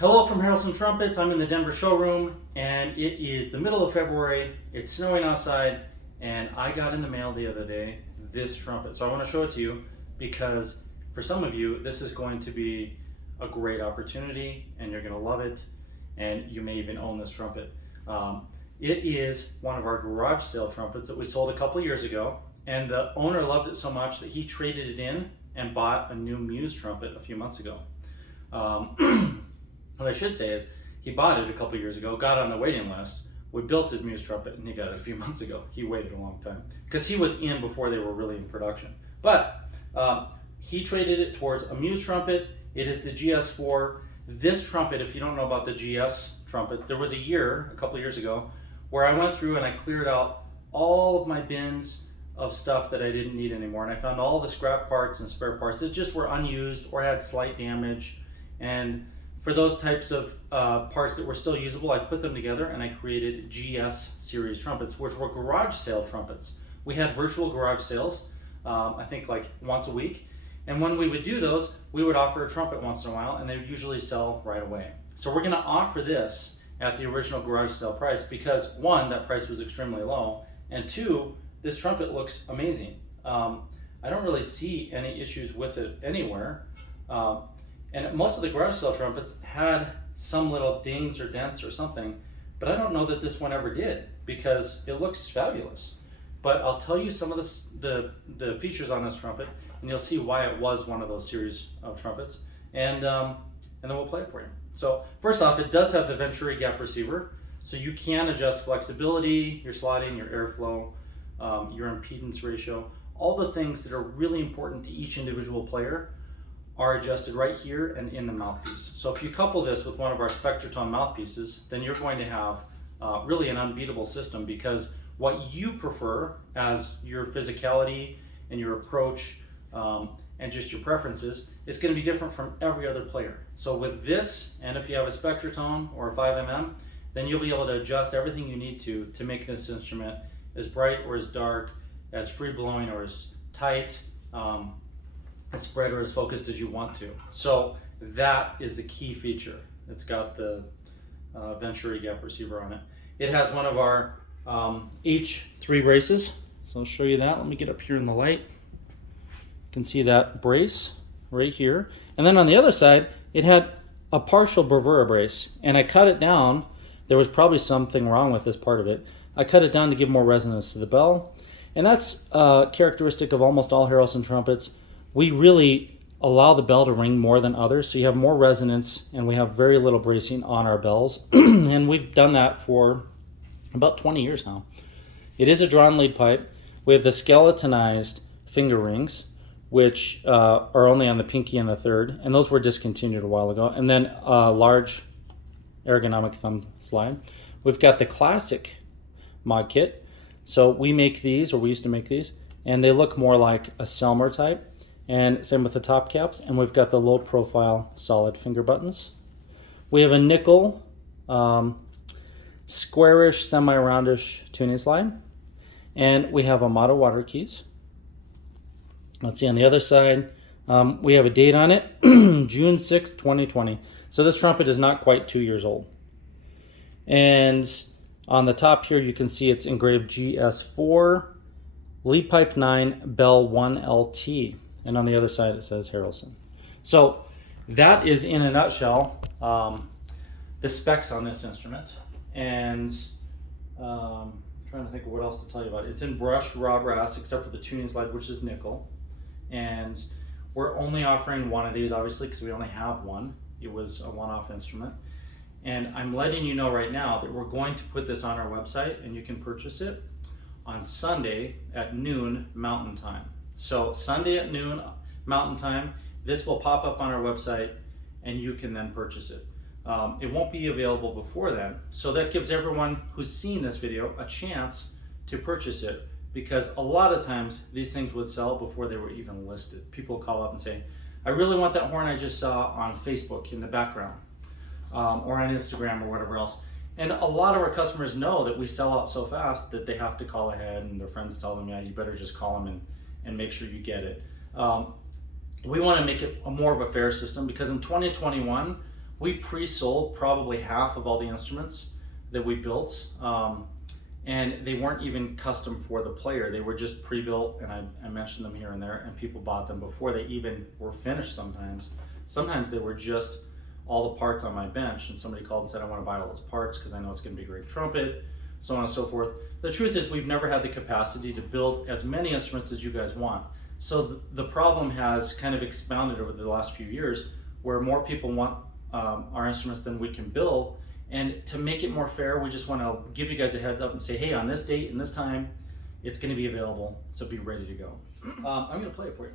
Hello from Harrelson Trumpets. I'm in the Denver showroom and it is the middle of February. It's snowing outside and I got in the mail the other day this trumpet. So I want to show it to you because for some of you this is going to be a great opportunity and you're going to love it, and you may even own this trumpet. It is one of our garage sale trumpets that we sold a couple years ago, and the owner loved it so much that he traded it in and bought a new Muse trumpet a few months ago. What I should say is he bought it a couple years ago, got on the waiting list. We built his Muse trumpet and he got it a few months ago. He waited a long time because he was in before they were really in production. But he traded it towards a Muse trumpet. It is the GS4. This trumpet, if you don't know about the GS trumpets, there was a couple years ago, where I went through and I cleared out all of my bins of stuff that I didn't need anymore. And I found all the scrap parts and spare parts that just were unused or had slight damage. And for those types of parts that were still usable, I put them together and I created GS series trumpets, which were garage sale trumpets. We had virtual garage sales, I think like once a week. And when we would do those, we would offer a trumpet once in a while and they would usually sell right away. So we're gonna offer this at the original garage sale price because one, that price was extremely low, and two, this trumpet looks amazing. I don't really see any issues with it anywhere. And most of the garage sale trumpets had some little dings or dents or something, but I don't know that this one ever did because it looks fabulous. But I'll tell you some of the features on this trumpet, and you'll see why it was one of those series of trumpets, and then we'll play it for you. So first off, it does have the Venturi gap receiver, so you can adjust flexibility, your sliding, your airflow, your impedance ratio, all the things that are really important to each individual player are adjusted right here and in the mouthpiece. So if you couple this with one of our Spectratone mouthpieces, then you're going to have really an unbeatable system, because what you prefer as your physicality and your approach and just your preferences is going to be different from every other player. So with this, and if you have a Spectratone or a 5mm, then you'll be able to adjust everything you need to make this instrument as bright or as dark, as free-blowing or as tight, as spread or as focused as you want to. So that is the key feature. It's got the Venturi gap receiver on it. It has one of our H3 braces. So I'll show you that. Let me get up here in the light. You can see that brace right here. And then on the other side, it had a partial bravura brace. And I cut it down. There was probably something wrong with this part of it. I cut it down to give more resonance to the bell. And that's characteristic of almost all Harrelson trumpets. We really allow the bell to ring more than others, so you have more resonance, and we have very little bracing on our bells. And we've done that for about 20 years now. It is a drawn lead pipe. We have the skeletonized finger rings, which are only on the pinky and the third, and those were discontinued a while ago. And then a large ergonomic thumb slide. We've got the classic mod kit. So we make these, or we used to make these, and they look more like a Selmer type. And same with the top caps. And we've got the low profile solid finger buttons. We have a nickel squarish, semi-roundish tuning slide. And we have Amato water keys. Let's see on the other side. We have a date on it, June 6, 2020. So this trumpet is not quite 2 years old. And on the top here, you can see it's engraved GS4, lead pipe 9, bell 1 LT. And on the other side, it says Harrelson. So that is, in a nutshell, the specs on this instrument. And I'm trying to think of what else to tell you about it. It's in brushed raw brass, except for the tuning slide, which is nickel. And we're only offering one of these, obviously, because we only have one. It was a one-off instrument. And I'm letting you know right now that we're going to put this on our website, and you can purchase it on Sunday at noon Mountain Time. So Sunday at noon Mountain Time, this will pop up on our website and you can then purchase it. It won't be available before then. So that gives everyone who's seen this video a chance to purchase it, because a lot of times these things would sell before they were even listed. People call up and say, I really want that horn I just saw on Facebook in the background, or on Instagram or whatever else. And a lot of our customers know that we sell out so fast that they have to call ahead, and their friends tell them, yeah, you better just call them and make sure you get it. We want to make it more of a fair system, because in 2021, we pre-sold probably half of all the instruments that we built, and they weren't even custom for the player. They were just pre-built, and I mentioned them here and there, and people bought them before they even were finished sometimes. Sometimes they were just all the parts on my bench, and somebody called and said, I want to buy all those parts because I know it's going to be a great trumpet, so on and so forth. The truth is we've never had the capacity to build as many instruments as you guys want. So the problem has kind of expounded over the last few years, where more people want our instruments than we can build. And to make it more fair, we just want to give you guys a heads up and say, hey, on this date and this time, it's going to be available, so be ready to go. I'm going to play it for you.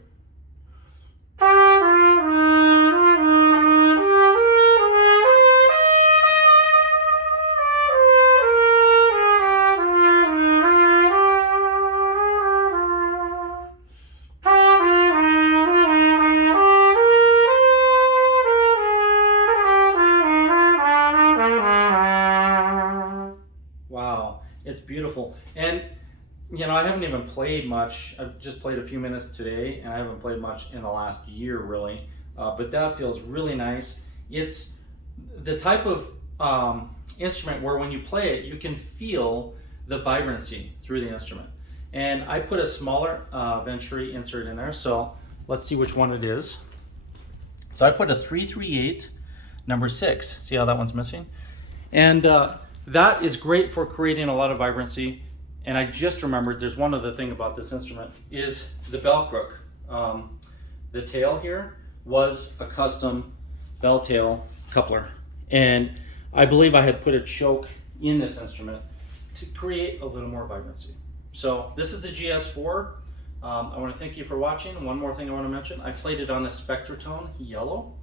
Wow, it's beautiful. And you know, I haven't even played much. I've just played a few minutes today, and I haven't played much in the last year, really. But that feels really nice. It's the type of instrument where when you play it, you can feel the vibrancy through the instrument. And I put a smaller Venturi insert in there, so let's see which one it is. So I put a 338 number 6. See how that one's missing? And that is great for creating a lot of vibrancy. And I just remembered there's one other thing about this instrument is the bell crook. The tail here was a custom bell tail coupler. And I believe I had put a choke in this instrument to create a little more vibrancy. So this is the GS4. I want to thank you for watching. One more thing I want to mention, I played it on the Spectratone yellow.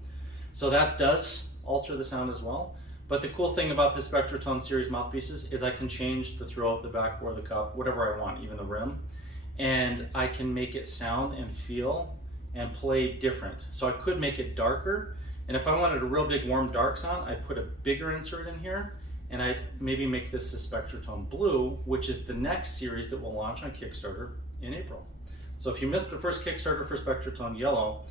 So that does alter the sound as well. But the cool thing about the Spectratone series mouthpieces is I can change the throat, the backbore, the cup, whatever I want, even the rim. And I can make it sound and feel and play different. So I could make it darker. And if I wanted a real big warm dark sound, I'd put a bigger insert in here. And I'd maybe make this the Spectratone Blue, which is the next series that will launch on Kickstarter in April. So if you missed the first Kickstarter for Spectratone Yellow,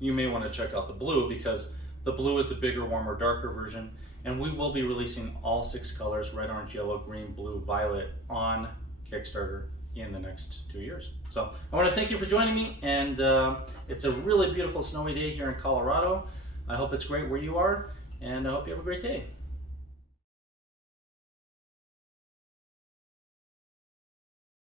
you may want to check out the Blue, because the Blue is the bigger, warmer, darker version. And we will be releasing all 6 colors, red, orange, yellow, green, blue, violet, on Kickstarter in the next 2 years. So I want to thank you for joining me, and it's a really beautiful snowy day here in Colorado. I hope it's great where you are, and I hope you have a great day.